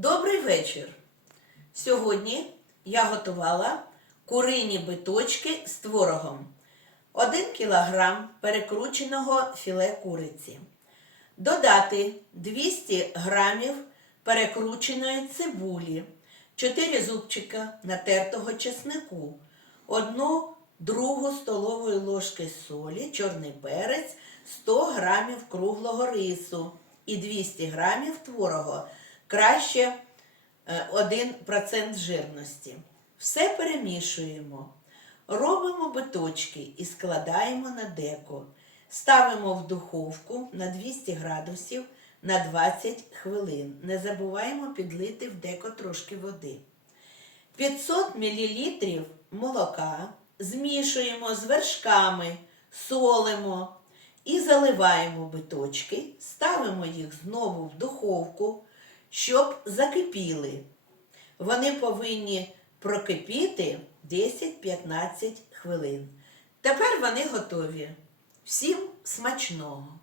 Добрий вечір. Сьогодні я готувала курині биточки з творогом. 1 кг перекрученого філе куриці. Додати 200 грамів перекрученої цибулі, 4 зубчика натертого чеснику, 1 другу столової ложки солі, чорний перець, 100 грамів круглого рису і 200 грамів творогу. Краще е, 1% жирності. Все перемішуємо. Робимо биточки і складаємо на деко. Ставимо в духовку на 200 градусів на 20 хвилин. Не забуваємо підлити в деко трошки води. 500 мл молока змішуємо з вершками, солимо і заливаємо биточки, ставимо їх знову в духовку, щоб закипіли. Вони повинні прокипіти 10-15 хвилин. Тепер вони готові. Всім смачного!